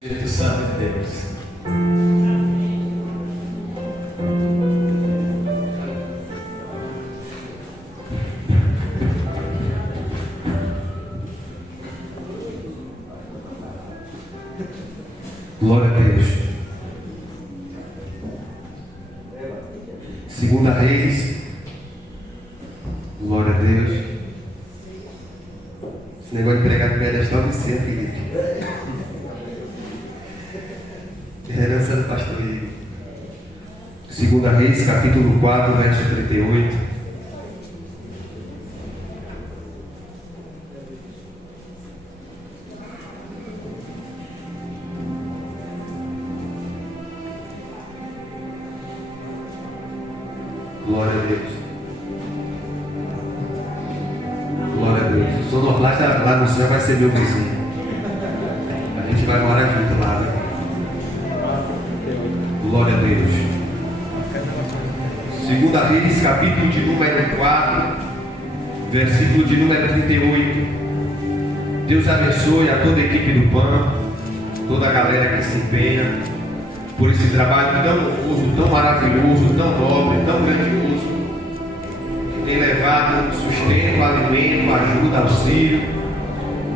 Espírito Santo de Deus. Glória a Deus. Segunda Reis. Glória a Deus. Esse negócio de pregar de pedestal Vicente, Felipe. Herança do pastor Igor. Segunda Reis, capítulo 4, verso 38. Glória a Deus. Glória a Deus. O sonoplasta lá no céu vai ser meu vizinho. A gente vai morar junto lá, né? Glória a Deus. Segunda Reis, capítulo de número 4, versículo de número 38. Deus abençoe a toda a equipe do PAN, toda a galera que se empenha por esse trabalho tão honroso, tão maravilhoso, tão nobre, tão grandioso, que tem levado sustento, alimento, ajuda, auxílio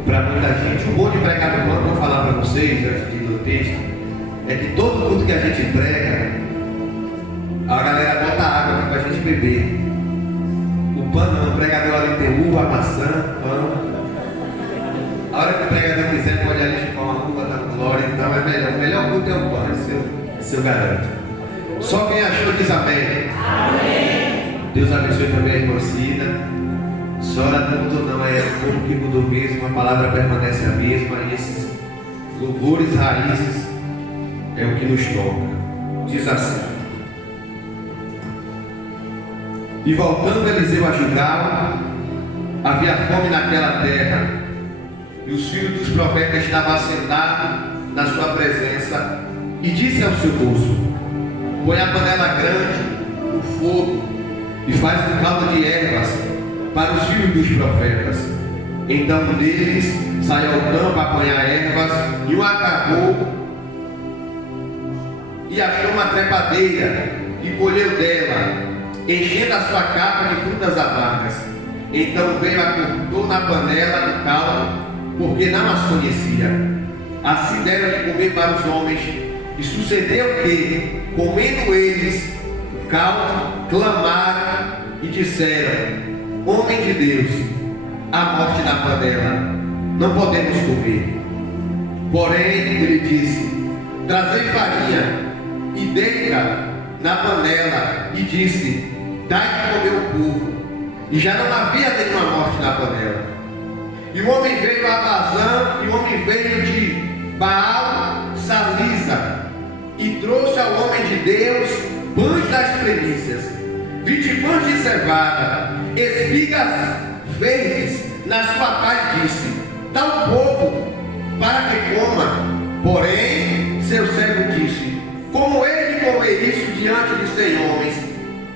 para muita gente. O bom de pregar no PAN, vou falar para vocês antes de ir no texto, é que todo mundo que a gente prega, a galera bota água para a gente beber. O pão, o pregador ali tem uva, maçã, pão. A hora que o pregador quiser, pode ali chupar uma uva da glória. Então é melhor. O melhor culto é o pão, isso eu garanto. Só quem achou diz amém. Amém. Deus abençoe também a irmã Cida. Senhora não mudou, não, é o povo que mudou mesmo. A palavra permanece a mesma. E esses louvores, raízes, é o que nos toca. Diz assim: e voltando Eliseu a Gilgal, havia fome naquela terra, e os filhos dos profetas estavam assentados na sua presença, e disse ao seu moço: põe a panela grande no fogo, e faz um caldo de ervas para os filhos dos profetas. Então um deles saiu ao campo a apanhar ervas, e um acabou e achou uma trepadeira e colheu dela, enchendo a sua capa de frutas amargas. Então veio a cortou na panela do caldo, porque não as conhecia. Assim deram de comer para os homens. E sucedeu que, comendo eles o caldo, clamaram e disseram: homem de Deus, a morte na panela, não podemos comer. Porém ele disse: trazei farinha e deita na panela, e disse: dai de comer o povo. E já não havia nenhuma morte na panela. E o homem veio a Bazã, e o homem veio de Baal Salisa, e trouxe ao homem de Deus pães das primícias, 20 pães de cevada, espigas verdes na sua pá, e disse: dá um pouco para que coma. Porém seu servo disse: como ele comer isso diante de 100 homens?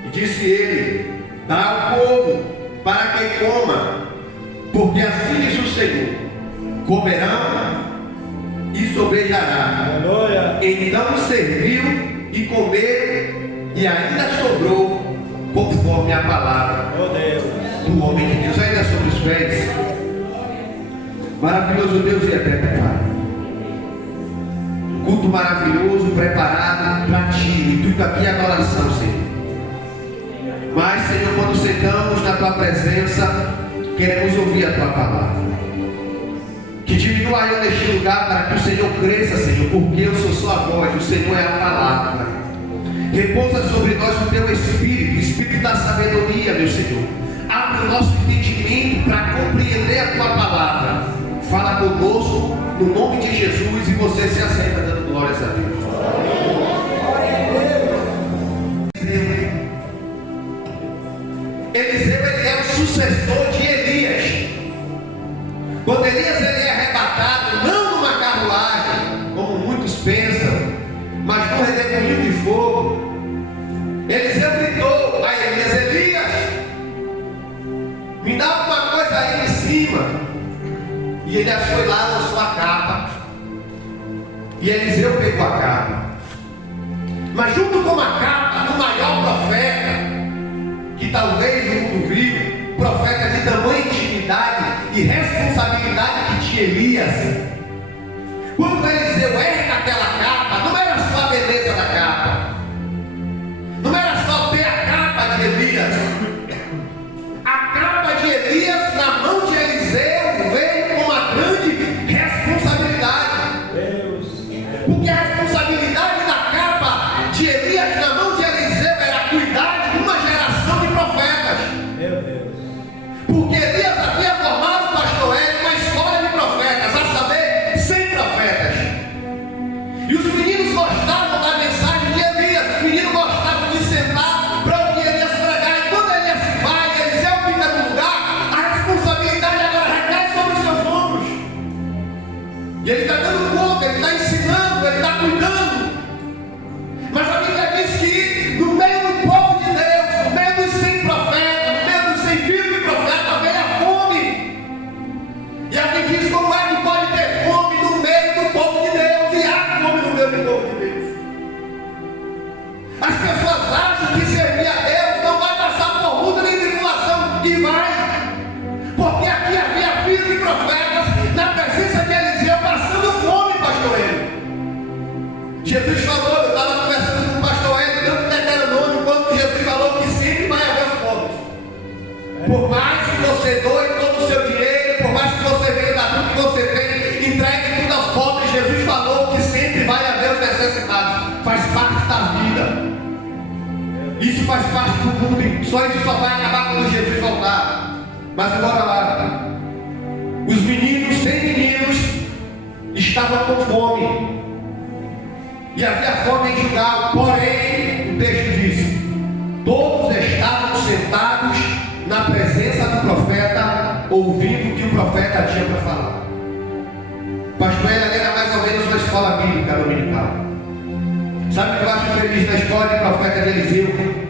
E disse ele: dá ao povo para que coma, porque assim diz o Senhor: comerão e sobejará. Aleluia. Então serviu e comeram, e ainda sobrou, conforme a palavra do homem de Deus. Ainda sobre os pés. Maravilhoso Deus e eterno Pai, culto maravilhoso, preparado para ti, intuito aqui e adoração, Senhor. Mas, Senhor, quando sentamos na tua presença, queremos ouvir a tua palavra. Que diminua eu neste lugar para que o Senhor cresça, Senhor, porque eu sou só a voz, o Senhor é a palavra. Repousa sobre nós o teu Espírito, Espírito da sabedoria, meu Senhor. Abre o nosso entendimento para compreender a tua palavra. Fala conosco, no nome de Jesus, e você se assenta dando glórias a Deus. Eliseu, ele é o sucessor de Elias. Quando Elias ele é arrebatado, não numa carruagem, como muitos pensam, mas num redemoinho de fogo, Eliseu gritou a Elias: Elias, me dá alguma coisa aí em cima. E ele foi lá na sua capa E Eliseu pegou a capa. Mas junto com a capa do maior profeta que talvez o mundo viu, profeta de tamanha intimidade e responsabilidade que tinha Elias, quando Eliseu ergue aquela capa, não era só a beleza da capa, não era só ter a capa de Elias. A capa de Elias na mão de Eliseu veio com uma grande responsabilidade. Porque a responsabilidade da capa de Elias na mão de Eliseu era cuidar de uma geração de profetas. Porque Elias havia formado o pastor Hélio uma escola de profetas, a saber, 100 profetas. E os meninos gostavam da mensagem de Elias, os meninos gostavam de sentar para ouvir Elias pregar. E quando Elias se vai, Eliseu fica no lugar, a responsabilidade agora recai sobre os seus ombros. E ele está dando conta, ele está ensinando, ele está cuidando. Mas a Bíblia diz que no meio do povo de Deus, no meio dos 100 profetas, no meio dos 100 filhos de profeta, veio a fome. E aqui diz como é que pode ter fome no meio do povo de Deus. E há fome no meio do povo de Deus. As pessoas acham que servir a Deus não vai passar por luta nem tribulação. E vai. Porque aqui havia filhos de profetas na presença de Eliseu passando fome, pastor Hélio. Jesus falou, eu estava conversando com o pastor Hélio, tanto em Deuteronômio, quando Jesus falou que sempre vai haver os pobres. Por mais que você doe todo o seu dinheiro, por mais que você venda tudo que você tem, entregue tudo aos pobres, Jesus falou que sempre vai haver os necessitados. Faz parte da vida. Isso faz parte do mundo e só isso só vai acabar quando Jesus voltar. Mas bora lá. Os meninos, 100 meninos, estavam com fome. E havia fome em Gilgal. Porém, o texto diz: todos estavam sentados na presença do profeta, ouvindo o que o profeta tinha para falar. Pastor, ela era mais ou menos uma escola bíblica dominical. Sabe o que eu acho feliz na escola de profeta de Eliseu?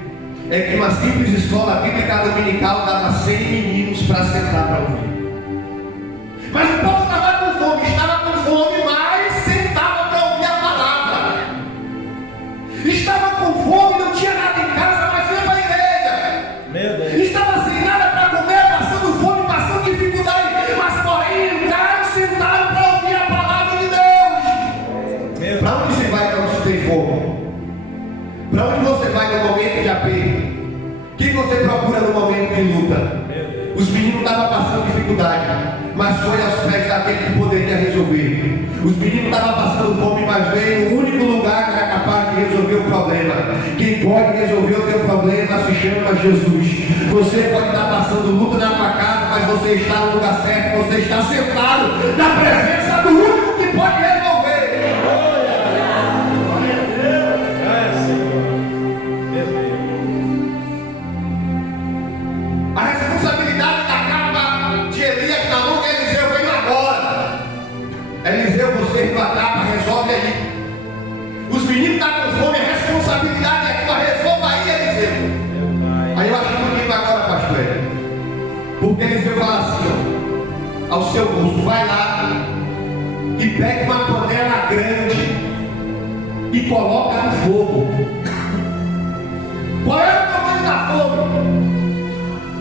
É que uma simples escola bíblica dominical dava 100 meninos para sentar para ouvir. Mas o povo estava com fome, mas sentava para ouvir a palavra. Estava com fome, não tinha nada em casa, mas veio para a igreja. Estava sem nada para comer, passando fome, passando dificuldade, mas porém entraram, sentaram para ouvir a palavra de Deus. Para onde você vai quando você tem fome? Para onde você vai no momento de aperto? O que você procura no momento de luta? Os meninos estavam passando dificuldade, mas foi aos pés daquele que poderia resolver. Os meninos estavam passando fome, mas veio o único lugar que era capaz de resolver o problema. Quem pode resolver o teu problema se chama Jesus. Você pode estar passando luta na tua casa, mas você está no lugar certo. Você está sentado na presença do único que pode resolver. A responsabilidade da capa de Elias na mão de Eliseu veio agora. Eliseu, você com a capa, resolve aí. Os meninos estão com fome, a responsabilidade é tua, resolva aí, Eliseu. Aí eu acho bonito agora, pastor. Porque Eliseu fala assim, ó, ao seu gosto, vai lá e pega uma panela grande e coloca no fogo. Qual é o tamanho da fome?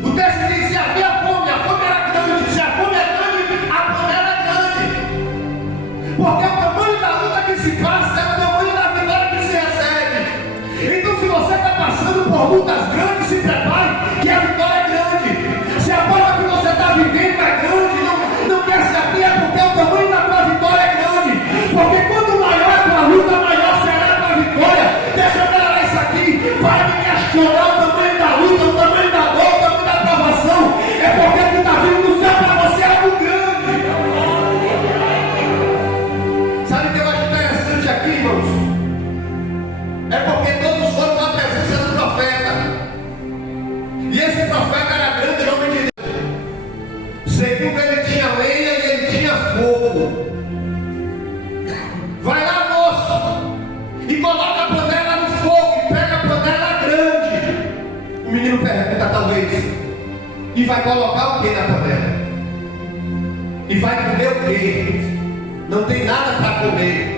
O texto diz: se havia fome, a fome era grande. Se a fome é grande, a panela é grande. Porque o tamanho da luta que se passa é o tamanho da vitória que se recebe. Então, se você está passando por lutas grandes, se prepare, que a vitória é grande. Se a forma que você está vivendo é grande, não quer saber, é porque o tamanho da tua vitória é grande. Porque quanto maior a tua luta, maior será a tua vitória. Deixa eu falar isso aqui, para de questionar o tamanho da luta, o tamanho da dor, o tamanho da provação. É porque o que está vindo do céu para você é algo grande. Sabe o que eu acho interessante aqui, irmãos? É porque todos foram na presença do profeta. E esse profeta era grande homem de Deus. Segundo ele tinha lenha e ele tinha fogo. Vai lá, moço, e coloca a panela no fogo, e pega a panela grande. O menino pergunta, talvez, e vai colocar o que na panela? E vai comer o que? Não tem nada para comer.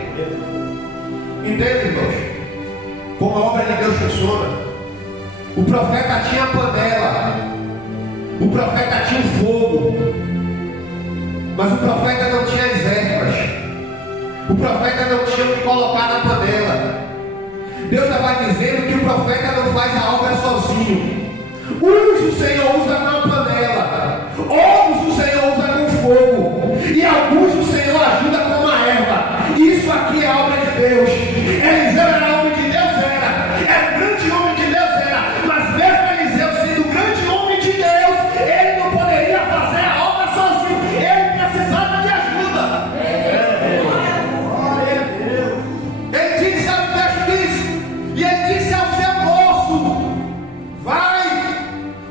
Entende, irmãos? Como a obra de Deus funciona. O profeta tinha a panela, o profeta tinha o fogo, mas o profeta não tinha as ervas, o profeta não tinha o que colocar na panela. Deus já vai dizendo que o profeta não faz a obra sozinho. Uns o Senhor usa com a panela, outros o Senhor usa com fogo, e alguns o Senhor ajuda com uma erva. Isso aqui é a obra de Deus. Eliseu era homem de Deus, era grande homem de Deus, mas mesmo Eliseu sendo grande homem de Deus, ele não poderia fazer a obra sozinho, ele precisava de ajuda. Ele disse, sabe o texto diz? E ele disse ao seu moço: vai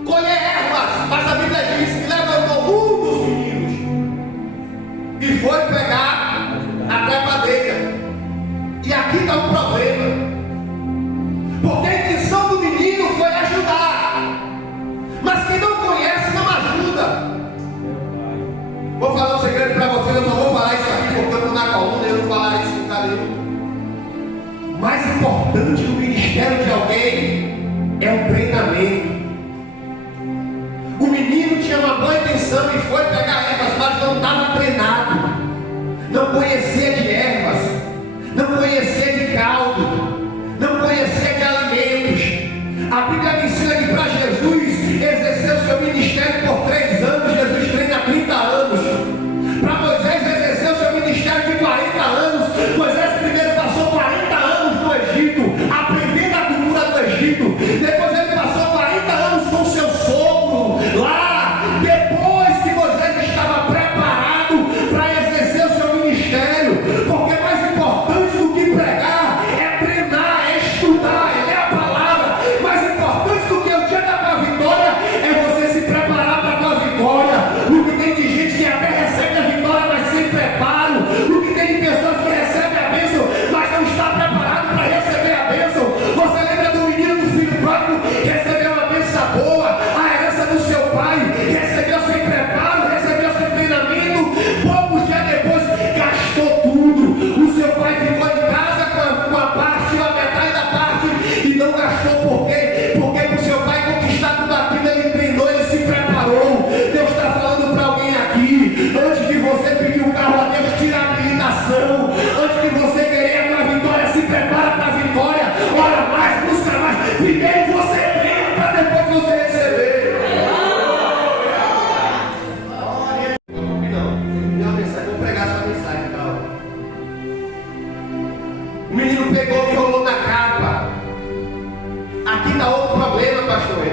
colher ervas. Mas a Bíblia diz que levantou um dos meninos e foi pegar a trepadeira. E aqui está o problema, porque a intenção do menino foi ajudar, mas quem não conhece não ajuda. Vou falar um segredo para vocês, eu só vou falar isso aqui porque eu estou na coluna e eu não vou falar isso em lugar nenhum. Mais importante no ministério de alguém é o treinamento. O menino tinha uma boa intenção e foi pegar ervas, mas não estava treinado, não conhecia de ervas, não conhecia de caldo, não conhecia de alimentos. A Bíblia me ensina que para Jesus exercer o seu ministério por 3 anos, Jesus treina 30 anos. Para Moisés exercer o seu ministério de 40 anos, Moisés primeiro passou 40 anos no Egito, aprendendo a cultura do Egito. Depois ele passou 40 anos com seu sogro lá. Depois que Moisés estava preparado para exercer o seu ministério, porque mais importante do que pregar é treinar, é estudar, é ler a palavra. Mais importante do que o dia da tua vitória é você se preparar para a tua vitória. O que tem de gente que até recebe a vitória, mas sem preparo. O que tem de pessoas que recebem a bênção, mas não está preparado para receber a bênção. Você lembra do menino do filho pródigo que recebeu uma bênção boa, a herança do seu pai, recebeu sem preparo, recebeu sem treinamento. Poucos dias depois gastou tudo. O seu pai ficou em casa com a parte, a metade da parte, e não gastou. Por quê? Porque para o seu pai conquistar tudo aquilo, ele treinou, ele se preparou. Deus está falando para alguém aqui: antes de você pedir um carro a Deus, tira a habilitação. Antes de você querer a tua vitória, se prepara para a vitória. Ora mais, busca mais. Primeiro você treina para depois você receber. Vou pregar sua mensagem, então. O menino pegou e rolou na capa. Aqui está outro problema, pastor.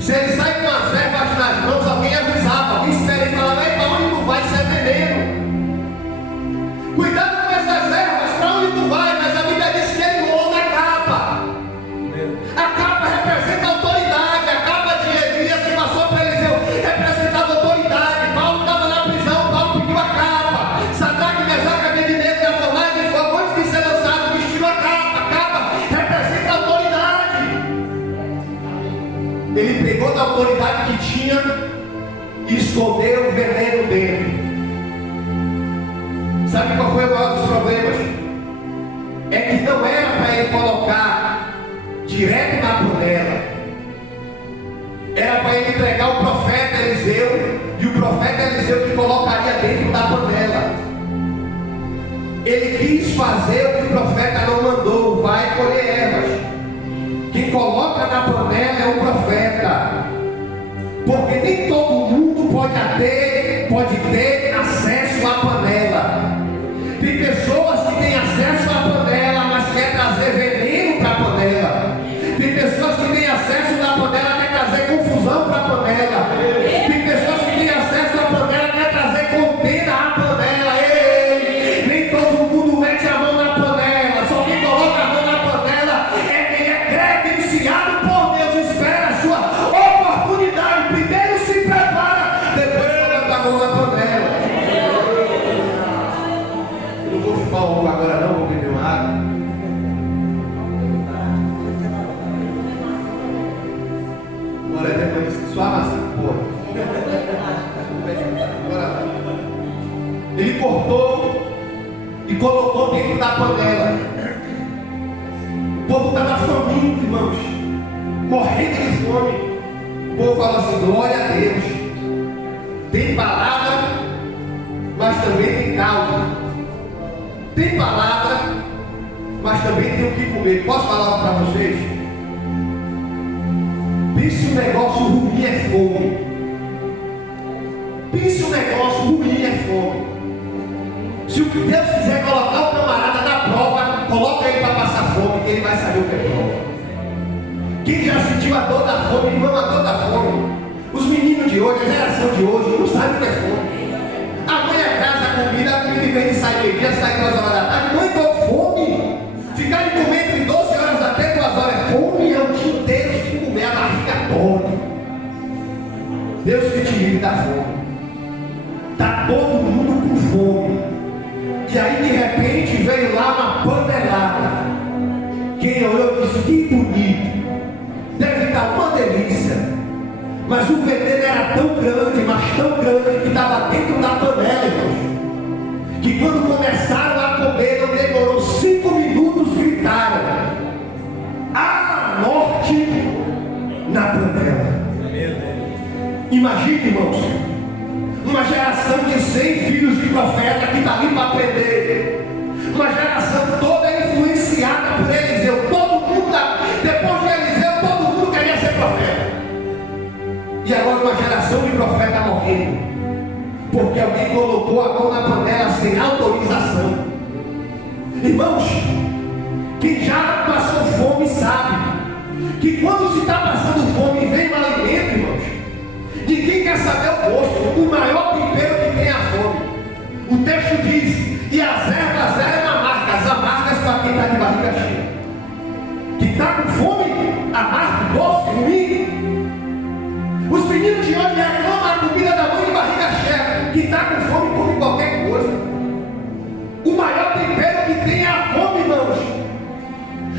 Se ele sai com as ervas nas mãos, alguém avisava, alguém espera e falava: para onde tu vai? Isso é veneno. Cuidado com essas ervas, para onde tu vai? Mas a Bíblia diz que ele rolou na capa. A capa representa a autoridade. A capa de Elias que passou para Eliseu representava a autoridade. Paulo estava na prisão, Paulo pediu a capa. Sadraque, Mesaque, Abednego, da fornalha de fogo, antes de ser lançado, vestiu a capa. A capa representa a autoridade. Ele pegou da autoridade que tinha e escondeu o veneno dentro. Sabe qual foi o maior dos problemas? É que não era para ele colocar direto na panela. Era para ele entregar o profeta Eliseu, e o profeta Eliseu que colocaria dentro da panela. Ele quis fazer o que o profeta não mandou: vai colher ervas. Quem coloca na panela é o profeta, porque nem todo mundo pode ter acesso à panela. Tem pessoas que têm acesso à panela, mas quer trazer veneno para a panela. Tem pessoas que têm acesso à panela, quer trazer confusão para a panela. Tem pessoas que têm acesso à panela, quer trazer contenda à panela. Ei, nem todo mundo mete a mão na panela. Só quem coloca a mão na panela é quem é credenciado por Deus. Espera a sua oportunidade. Primeiro se prepara, depois coloca a mão na panela. Eu não vou chupar o ovo agora não, vou beber uma água. Glória a Deus, mas só amassa, porra. Ele cortou e colocou dentro da panela. estava faminto, irmãos, morrendo de fome. O povo fala assim: glória a Deus. Tem palavra, mas também tem calma. Tem palavra, mas também tem o que comer. Posso falar para vocês? Pense um negócio ruim é fome. Pense um negócio ruim é fome. Se o que Deus quiser colocar o camarada na prova, coloca ele para passar fome, que ele vai saber o que é prova. Quem já sentiu a dor da fome, irmão, a dor da fome. Os meninos de hoje, a geração de hoje, não sabem o que é fome. A mãe atrasa a comida em vez de sair meio-dia, sai 2 horas da tarde. Mãe, estou com fome. Ficar de comer entre 12 horas até 2 horas é fome, é o dia inteiro sem comer, a barriga toda. Deus que te livre da fome. Está todo mundo com fome. E aí de repente veio lá uma panelada. Quem olhou disse: que bonito. Deve estar uma delícia. Mas o veneno era tão grande, mas tão grande, que estava dentro da panela, irmãos. Que quando começaram a comer, não demorou 5 minutos, gritaram: a morte na panela. Imagine, irmãos, uma geração de 100 filhos de profeta que está ali para aprender. Uma geração toda influenciada por Eliseu. Todo mundo, depois de Eliseu, todo mundo queria ser profeta. E agora uma geração de profeta morrendo, porque alguém colocou a mão na panela sem autorização. Irmãos, quem já passou fome sabe que quando se está passando fome e vem um alimento, irmãos, ninguém quer saber o gosto. O maior tempero que tem é a fome. O texto diz: e as ervas eram amargas para quem está de barriga cheia. Quem está com fome, amargo, doce, ruim. Os meninos de hoje reclamam a comida da mãe de barriga cheia. Quem está com fome come qualquer coisa. O maior tempero que tem é a fome, irmãos.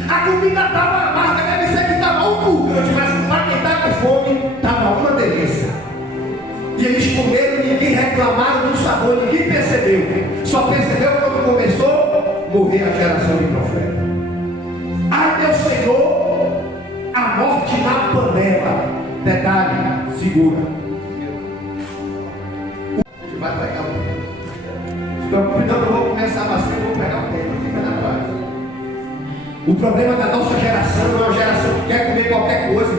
A comida estava amarga, deve ser que estava um purgante, mas para quem está com fome, estava uma delícia. E eles comeram e ninguém reclamaram do sabor, ninguém percebeu. Só percebeu quando começou a morrer a geração de profeta. Ai, meu Senhor, a morte na panela. Detalhe, segura. A gente vai pegar o tema. Então, cuidado, eu vou começar a ser, vou pegar o tema. Fica na paz. O problema da nossa geração não é uma geração que quer comer qualquer coisa.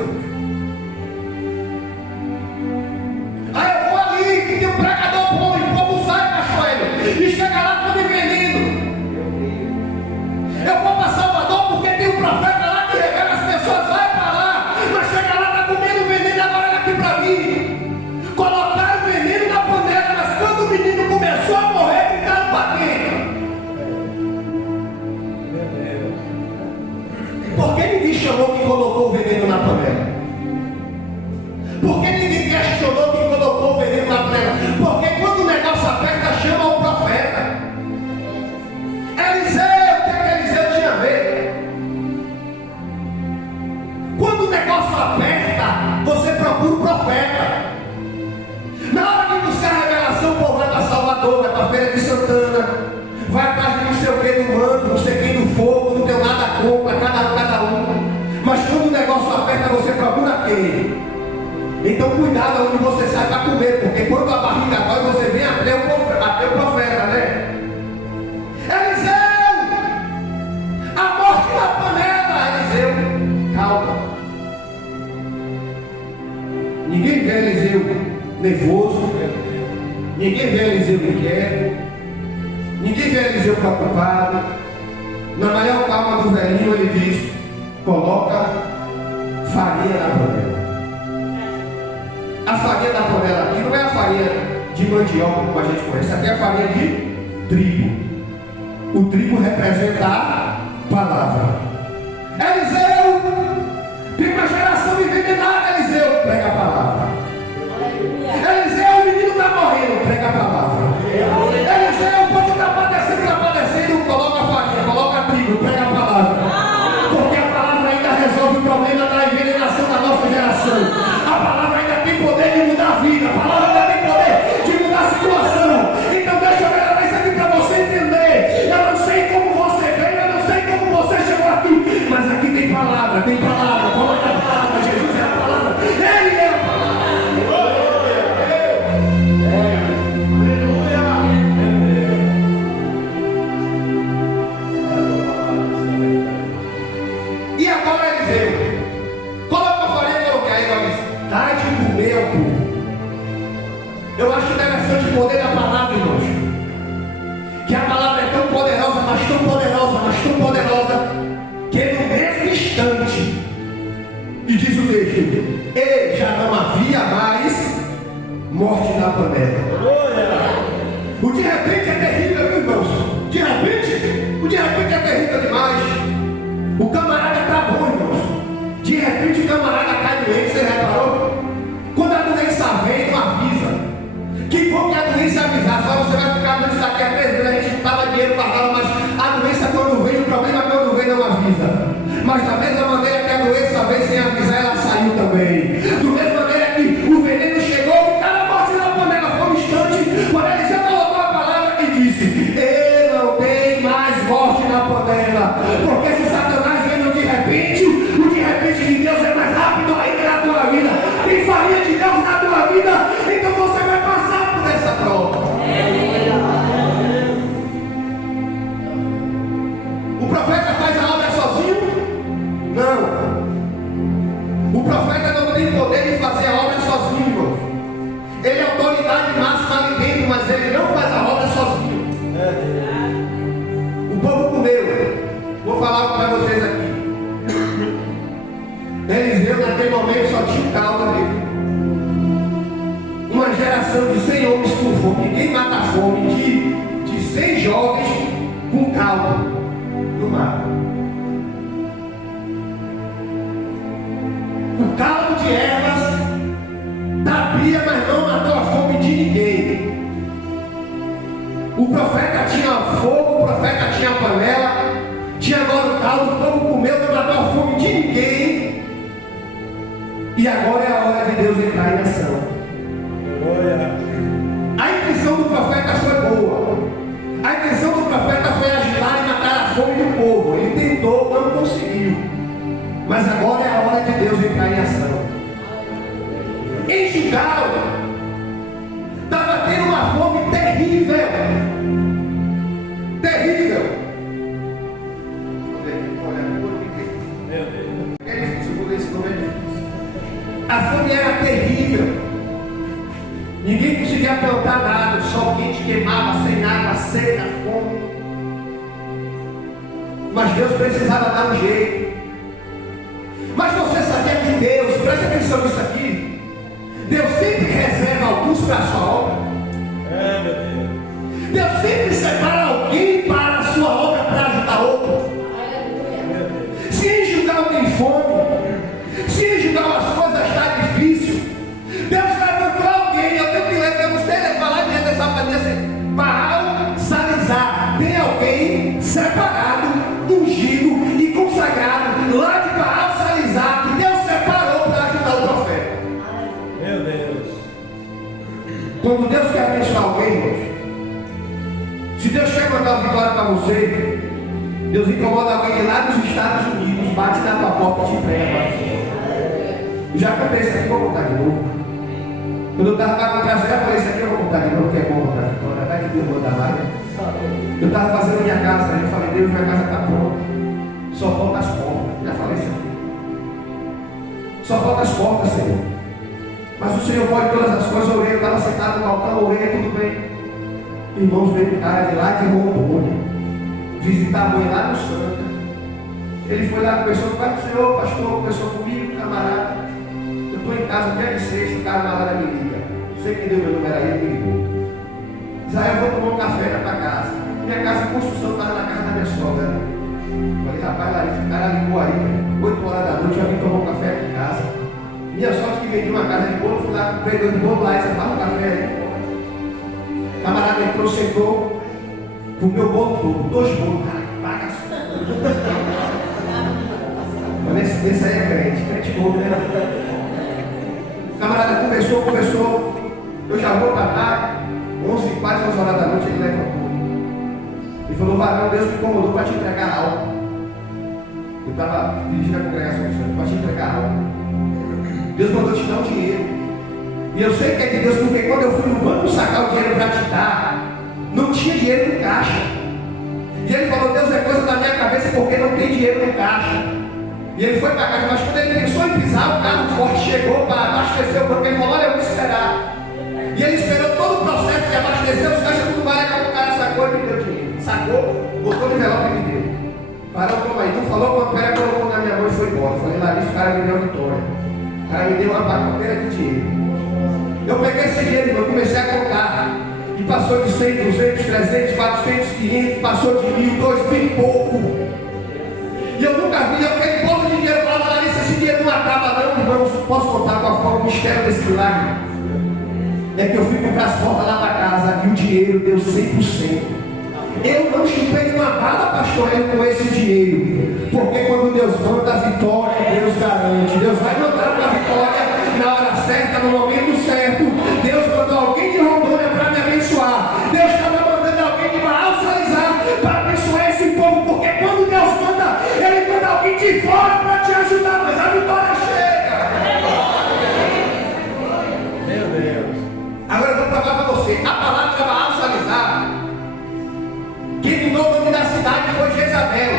Aí eu vou ali, que tem um pregador bom, e o povo sai, cachoeiro, e chega lá come veneno. Eu vou para Salvador porque tem um profeta lá que revela as pessoas, vai para lá, mas chega lá, está comendo veneno, agora olha aqui para mim. Colocaram veneno na panela, mas quando o menino começou a morrer, gritaram para dentro. Por que ninguém chamou quem colocou o veneno na panela? Por que ninguém questionou quem colocou o veneno na panela? Porque quando o negócio aperta, chama o profeta. Eliseu, o que Eliseu tinha a ver? Quando o negócio aperta, você procura o profeta. Na hora de buscar a revelação, o povo vai para Salvador, vai para a Feira de Santana, vai atrás de não sei o que do manto, não sei quem do fogo, não tem nada contra, cada um. Mas quando o negócio aperta, você procura quem? Então cuidado onde você sai para comer, porque quando a barriga dói, você vem até o profeta, né? Eliseu! A morte na panela, Eliseu! Calma. Ninguém vê Eliseu nervoso, ninguém vê Eliseu inquieto, ninguém vê Eliseu preocupado. Na maior calma do velhinho, ele diz: coloca farinha na panela. A farinha da panela aqui não é a farinha de mandioca como a gente conhece, aqui é a farinha de trigo. O trigo representa a palavra. Eliseu, tem uma geração envenenada. Eliseu, prega a palavra. Eliseu, o menino está morrendo, prega a palavra. Eliseu, o povo está padecendo, coloca a farinha, coloca trigo, prega a palavra. Porque a palavra ainda resolve o problema da envenenação da nossa geração. A palavra ainda tem poder de mudar a vida. A palavra ainda tem poder de mudar a situação. Então deixa eu revelar isso aqui para você entender. Eu não sei como você veio, eu não sei como você chegou aqui, mas aqui tem palavra. palavra, tem palavra, coloca a palavra. Jesus é a palavra, Ele é a palavra. E agora ele veio. Coloca a farinha, coloquei aí, agora diz: dai de comer ao povo. Eu acho interessante o poder da palavra, irmãos. Que a palavra é tão poderosa, mas tão poderosa, mas tão poderosa, que no mesmo instante, e diz o texto, e já não havia mais morte na panela. O de repente é terrível, viu, irmãos? O de repente é terrível demais. O camarada está bom, irmãos. De repente o camarada cai doente, você reparou? Quando a doença vem, não avisa. Que bom que a doença avisar, só você vai ficar doente daqui a 3 meses, a gente não dava dinheiro para dar, mas a doença quando vem, o problema quando vem não avisa. Mas da mesma maneira que a doença vem sem avisar, ela saiu também. Da mesma maneira que o veneno chegou, o cara morte na panela, foi um instante, quando ele já colocou a palavra e disse, e não tem mais morte na panela. Porque se Satanás vem no de repente, o de repente de Deus é mais rápido ainda na tua vida. Tem farinha de Deus na tua vida, então você vai passar por essa prova. O profeta faz a obra sozinho? Não. O profeta não tem poder de fazer a obra sozinho, irmão. Ele é autoridade máxima ali dentro, mas ele não faz a obra sozinho. O povo comeu. Vou falar algo para vocês aqui. Eliseu naquele momento só tinha um caldo ali. Uma geração de 100 homens com fome. Ninguém mata a fome de 100 jovens com caldo no mar. O caldo de ervas sabia, mas não matou a fome de ninguém. O profeta tinha fogo, o profeta tinha panela, tinha agora o caldo, o povo comeu, não matou a fome de ninguém. E agora é a hora de Deus entrar em ação. A intenção do profeta foi boa. A intenção do profeta foi agitar e matar a fome do povo. Ele tentou, não conseguiu. Mas agora é a hora de Deus entrar em ação. Em Gilgal estava tendo uma fome terrível. Terrível. É difícil poder esse nome, é difícil. A fome era terrível. Ninguém conseguia plantar nada, o sol quente queimava, sem água, seca, fome. Mas Deus precisava dar um jeito. Mas você sabia que Deus, preste atenção nisso aqui, Deus sempre reserva alguns para a sua obra. Meu Deus. Deus sempre separa alguém para a sua obra para ajudar outro. Se em Gilgal tem fome, se em Gilgal as coisas estão difíceis, Deus levantou alguém. Eu tenho que ler, eu não sei falar diante dessa família assim, Baal Salizar. Tem alguém separado, ungido e consagrado lá de Baal Salizar, que Deus separou para ajudar o profeta. Meu Deus. Quando Deus quer abençoar alguém, irmãos, se Deus quer mandar uma vitória para você, Deus incomoda alguém de lá dos Estados Unidos, bate na tua porta e te prega. Já contei isso aqui, vou contar de novo. Quando eu estava com a eu falei, isso aqui eu vou contar de novo, que é bom contar de novo, vai que Deus manda mais. Eu estava fazendo minha casa, eu falei, Deus, minha casa está pronta, só falta as portas. Já falei isso aqui. Só falta as portas, Senhor. Mas o Senhor pode todas as coisas. Eu estava sentado no balcão, orei, tudo bem. Irmãos, veio um cara de lá de Rondônia visitar a mãe lá no Santa. Ele foi lá, conversou com o pai do Senhor, pastor, conversou comigo, camarada. Eu estou em casa até de sexta, o camarada me liga. Não sei quem deu meu número aí, ele me ligou. Israel, eu vou tomar um café na tua casa. Minha casa de construção estava na casa da minha sogra. Falei, rapaz, Larissa, o cara ligou aí, 8 horas da noite, eu vim tomar um café aqui em casa. Minha sorte que vendi uma casa de bolo, fui lá, pegou de bolo lá, e você fala um café aí. O camarada entrou, sentou, comeu o bolo todo, 2 bolos, cara, paga as coisas. Mas esse aí é crente bom, né? O camarada conversou, eu já vou para cá, 11 horas da noite, ele levantou. Ele falou, varão, Deus me incomodou para te entregar algo. Eu estava dirigindo a congregação do Senhor para te entregar algo. Deus mandou te dar um dinheiro. E eu sei que é de Deus, porque quando eu fui no banco sacar o dinheiro para te dar, não tinha dinheiro no caixa. E ele falou: Deus, é coisa da minha cabeça porque não tem dinheiro no caixa. E ele foi para casa, mas quando ele pensou em pisar, o carro forte chegou para abastecer o banco. Ele falou: olha, eu vou esperar. E ele esperou todo o processo de abastecer, os caixas tudo mais, acabou, o cara sacou e me deu dinheiro. Sacou, botou no envelope e me deu. Parou, toma aí, tu falou, quando o cara colocou na minha mão e foi embora. Falei: Larissa, o cara me deu a vitória. O cara me deu uma pacoteira de dinheiro. Eu peguei esse dinheiro, eu comecei a contar. E passou de 100, 200, 300, 400, 500, passou de 1.000, 2.000 e pouco. E eu nunca vi aquele bolo de dinheiro. Eu falava: Larissa, esse dinheiro não acaba não, irmãos. Posso contar qual foi o mistério desse milagre? É que eu fui comprar as portas lá da casa e o dinheiro deu 100%. Eu não chupei uma bala, pastor, com esse dinheiro. Porque quando Deus manda a vitória, Deus garante. Deus vai mandar a vitória na hora certa, no momento certo. Deus mandou alguém de Rondônia para me abençoar. Deus estava mandando alguém de Baal Salizar para abençoar esse povo. Porque quando Deus manda, Ele manda alguém de fora para te ajudar. Mas a vitória chega. Meu Deus. Agora eu vou provar para você. A palavra Baal Salizar, quem mudou o nome da cidade foi Jezabel,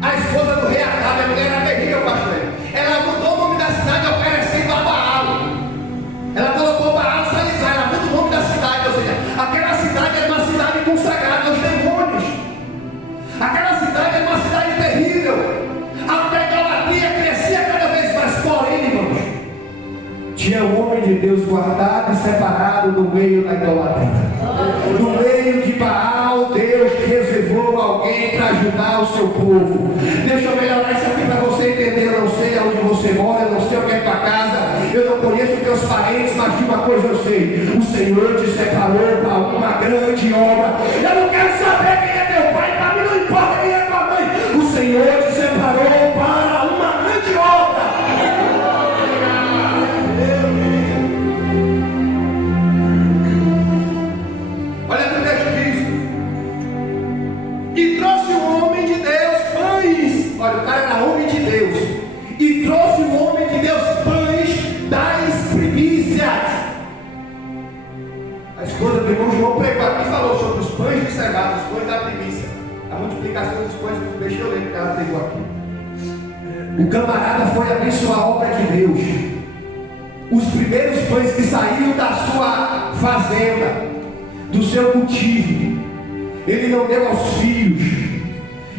a esposa do rei Acabe. A mulher era terrível, pastor. Ela mudou o nome da cidade oferecendo a Baal. Ela colocou Baal Salizar, ela mudou o nome da cidade. Ou seja, aquela cidade era uma cidade consagrada aos demônios. Aquela cidade era uma cidade terrível. A idolatria crescia cada vez mais. Porém, irmãos, tinha um homem de Deus guardado e separado no meio da idolatria. No meio de Baal, Deus reservou alguém para ajudar o seu povo. Deixa eu melhorar isso aqui para você entender. Eu não sei aonde você mora, eu não sei onde é tua casa, eu não conheço teus parentes, mas de uma coisa eu sei: o Senhor te separou para uma grande obra. Eu não quero saber quem é teu pai, para mim não importa quem é tua mãe. O Senhor te separou para uma grande obra. Olha o que o texto diz. E trouxe o homem de Deus pães. Olha, o cara era homem de Deus. E trouxe o homem de Deus pães das primícias. A esposa do irmão João pregou aqui e falou sobre os pães de cevada, os pães da primícia. A multiplicação dos pães, deixa eu ler que ela pregou aqui. O camarada foi abençoar a obra de Deus. Os primeiros pães que saíram da sua fazenda, do seu cultivo, Ele não deu aos filhos,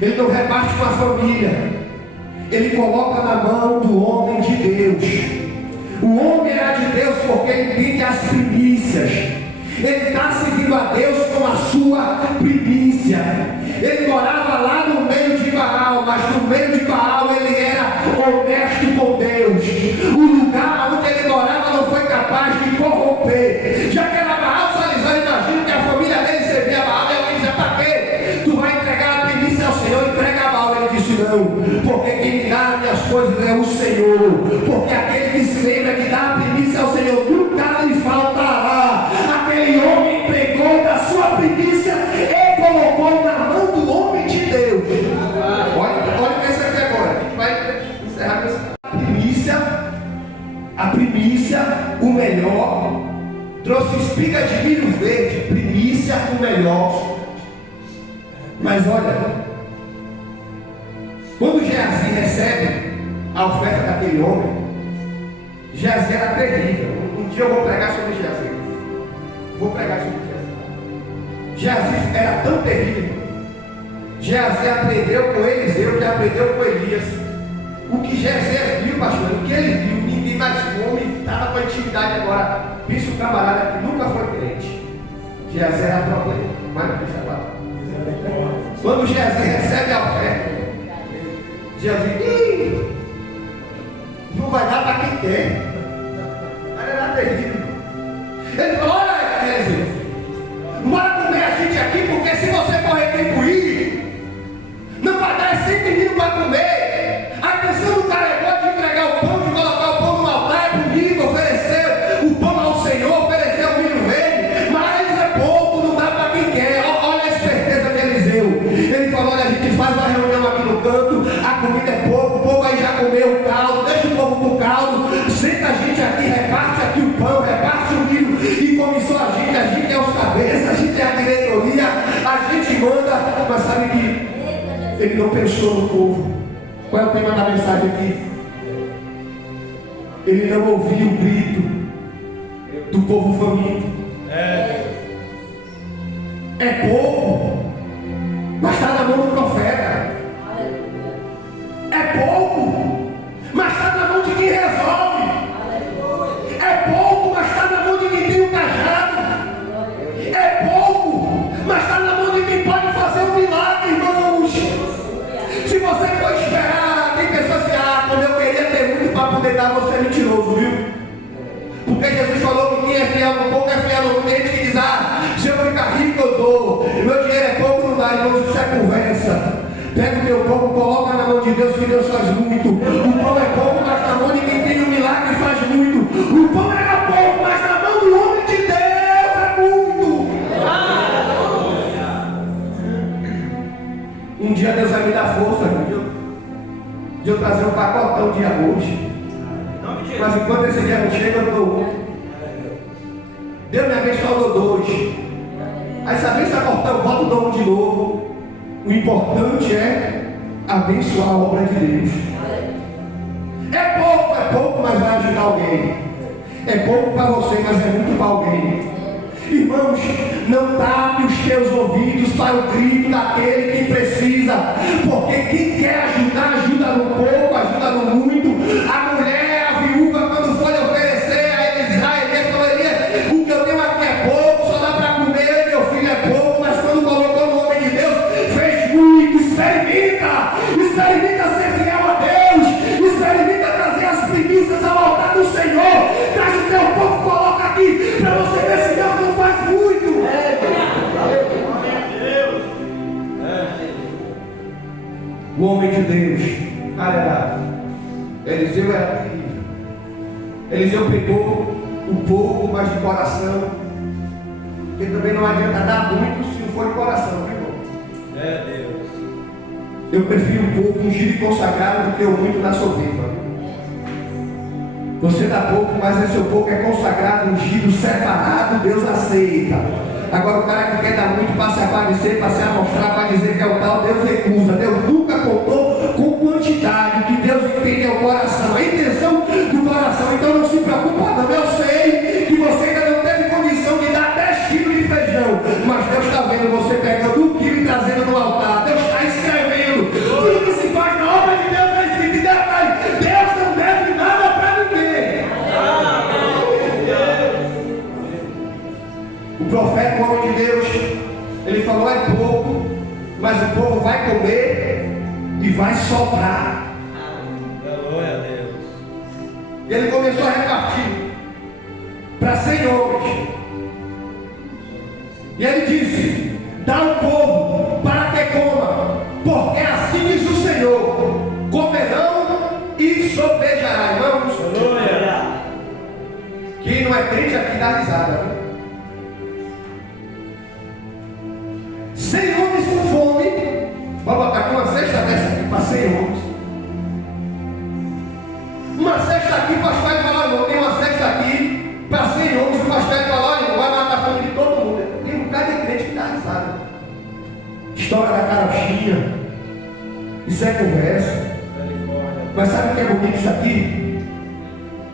Ele não reparte com a família, Ele coloca na mão do homem de Deus. O homem era de Deus porque ele entende as primícias. Ele está seguindo a Deus com a sua primícia. Ele morava lá no meio de Baal, mas no meio de Baal ele era honesto com Deus. O lugar onde ele morava não foi capaz de corromper. Já que era Baal Salizar, imagina que a família dele servia a Baal. E alguém dizia: para quê? Tu vai entregar a primícia ao Senhor, entrega a Baal. Ele disse: não, porque quem me dá as minhas coisas é o Senhor. Porque aquele que se lembra de dar a primícia ao Senhor nunca lhe faltará. Aquele homem pegou da sua primícia e colocou na mão do homem de Deus. Olha o que é isso aqui agora. A gente vai encerrar com isso. A primícia, o melhor. Trouxe espiga de milho verde, primícia, o melhor. Mas olha, quando Geazi recebe a oferta daquele homem, Geazi era terrível. Um dia eu vou pregar sobre Geazi. Vou pregar sobre Geazi. Geazi era tão terrível. Geazi aprendeu com Eliseu, que aprendeu com Elias. O que Geazi viu, pastor, o que ele viu, ninguém mais viu. O homem estava com a intimidade agora. Pensa o camarada que nunca foi crente. Geazi era problema. Mas não pensa agora. Quando Geazi recebe a oferta, Geazi, não vai dar para quem quer. Mas era terrível. Ele falou: olha, Eliseu, não vai comer a gente aqui, porque se você for retribuir, não vai dar 100 meninos para comer. Aí pensando, o cara é bom de entregar o pão, de colocar o pão no altar, é bonito, oferecer o pão ao Senhor, oferecer o milho verde, mas é pouco, não dá para quem quer. Olha a esperteza de Eliseu. Ele falou: olha, a gente faz uma reunião aqui no canto, a comida Ele não pensou no povo. Qual é o tema da mensagem aqui? Ele não ouviu o grito do povo faminto. É pouco, mas está na mão do profeta. É pouco, mas está na mão de quem resolve. É pouco, mas está na mão de quem tem o cajado. É pouco, mas está na mão de quem pode fazer um milagre, irmãos. Se você for esperar, tem pessoas que, quando eu queria ter muito para poder dar, você é mentiroso, viu? Porque Jesus falou que quem é fiel no pouco é fiel no muito. Tem gente que diz, se eu ficar rico eu dou, meu dinheiro é pouco, não dá, irmãos, isso é conversa. Pega o teu pouco, coloca na mão de Deus, que Deus faz muito. O pão é pouco, mas na mão de quem tem um milagre faz muito. O pão era pouco, mas na mão do homem de Deus é muito. Um dia Deus vai me dar força, viu? De eu trazer um pacotão de arroz. Mas enquanto esse dia não chega, eu dou um. Deus me abençoou, eu dou dois. Aí se a bênção cortar, eu volto e dou um de novo. O importante é abençoar a obra de Deus. É pouco, mas vai ajudar alguém. É pouco para você, mas é muito para alguém. Irmãos, não tape os teus ouvidos para o grito daquele que precisa. Porque quem quer ajudar, ajuda no pouco, ajuda no muito. A mulher, a viúva, quando foi oferecer a Elias, falaria: o que eu tenho aqui é pouco, só dá para comer, meu filho é pouco. Mas quando colocou no homem de Deus, fez muito. Experimenta ser fiel a Deus, experimenta trazer as primícias ao altar do Senhor. Traz o teu pouco, coloca aqui, para você ver se Deus não faz muito. O homem de Deus, Eliseu era terrível. Eliseu pegou o pouco, mas de coração. Porque também não adianta dar muito se não for de coração, viu, irmão? Deus. Eu prefiro um pouco ungido e consagrado do que o muito na soberba. Você dá pouco, mas esse seu pouco é consagrado, ungido, separado, Deus aceita. Agora o cara que quer dar muito para se aparecer, para se amostrar, para dizer que é o tal, Deus recusa. Deus nunca contou com quantidade. O que Deus entende é o coração, a intenção do coração. Então não se preocupa não. Eu sei que você ainda não teve condição de dar 10 quilos de feijão, mas Deus está vendo você pegando 1 quilo e trazendo no altar. Deus está escrevendo. Tudo que se faz na obra de Deus é escrito. E detalhe, Deus não deve nada para ninguém. O profeta, o homem de Deus, ele falou: é pouco, mas o povo vai comer e vai sobrar. Glória a Deus. E ele começou a repartir para 100 homens. E ele disse: dá ao povo para que coma, porque assim diz o Senhor: comerão e sobejará. Irmãos, quem não é crente aqui dá risada. 100 homens com fome. Vou botar aqui uma cesta dessa aqui para 100 homens. Uma cesta aqui, o pastor vai falar: não, tem uma cesta aqui para 100 homens. O pastor vai falar: não vai matar a fome de todo mundo. Tem um bocado de crente que dá risada. História da carochinha. Isso é conversa. Mas sabe o que é bonito isso aqui?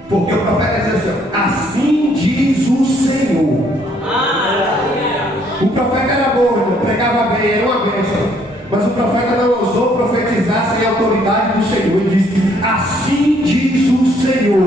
Porque o profeta diz assim: assim diz o Senhor. O profeta era bom, pregava bem, era uma bênção. Mas o profeta não ousou profetizar sem a autoridade do Senhor. Ele disse: assim diz o Senhor.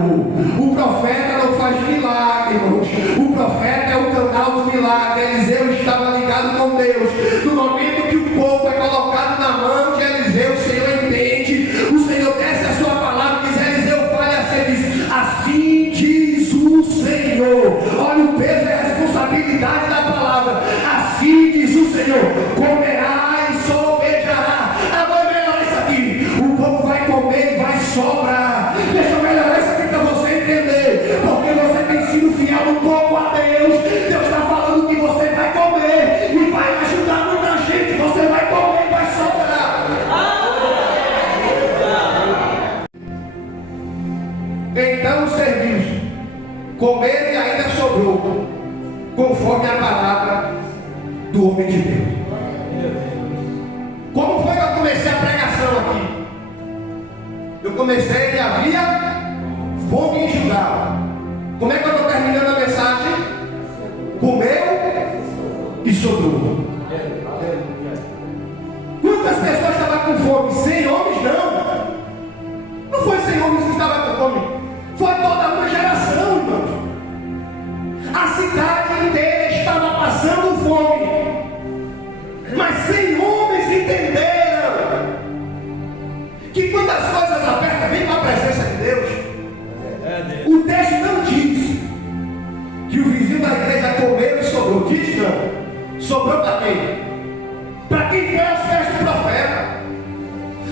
O profeta não faz milagre, irmãos. O profeta é o canal do milagre. Eliseu estava ligado com Deus. No momento que o povo é colocado na mão de Eliseu, o Senhor entende. O Senhor desce a sua palavra e diz: Eliseu, fale assim, diz: assim diz o Senhor. Olha o peso e a responsabilidade da palavra. Assim diz o Senhor: comerá e sobejará. Agora melhora isso aqui. O povo vai comer e vai sobrar. Deixa eu melhorar isso aqui para você entender. Porque você tem sido fiel um pouco a Deus. Deus está falando que você vai comer e vai ajudar muita gente. Você vai comer e vai sobrar. Então o serviço, comer e ainda sobrou, conforme a palavra do homem de Deus. Como foi que eu comecei a comecei e havia fome em Gilgal. Como é que eu estou terminando a mensagem? Comeu e sobrou. Quantas pessoas estavam com fome? 100 homens não. Não foi 100 homens que estavam com fome. Foi toda uma geração, irmãos. A cidade inteira estava passando fome. Mas 100 homens entenderam que quando as coisas apertam, vem para a presença de Deus. O texto não diz que o vizinho da igreja comeu e sobrou. Diz não. Sobrou para quem? Para quem veio aos pés do profeta.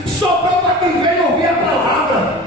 Sobrou para quem veio ouvir a palavra.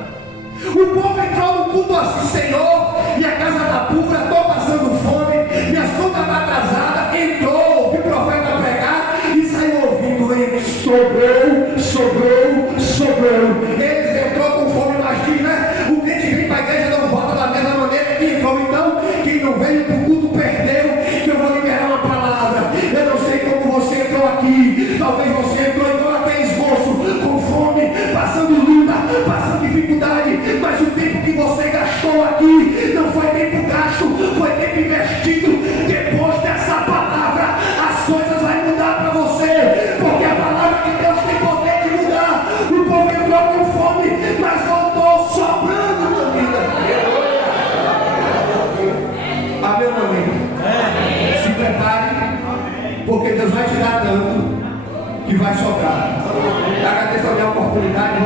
O povo entrou no culto assim: Senhor, minha casa está pura, estou passando fome, minhas contas estão atrasadas. Entrou, ouviu o profeta pregar e saiu ouvindo ele: sobrou, sobrou, sobrou. Eles entrou com fome, mas diz, né? O crente vem para a igreja não volta da mesma maneira que entrou. Então, quem não veio para o culto perdeu, que eu vou liberar uma palavra. Eu não sei como você entrou aqui. Talvez você entrou igual aquele esboço, com fome, passando luta, passando dificuldade. Mas o tempo que você gastou aqui não foi tempo gasto, foi tempo investido. Depois dessa palavra, as coisas vão mudar para você, porque a palavra de Deus tem poder de mudar. O povo entrou com fome, mas voltou sobrando na vida. Amém, meu amigo? Se prepare, porque Deus vai te dar tanto que vai sobrar. Agradeço a minha oportunidade.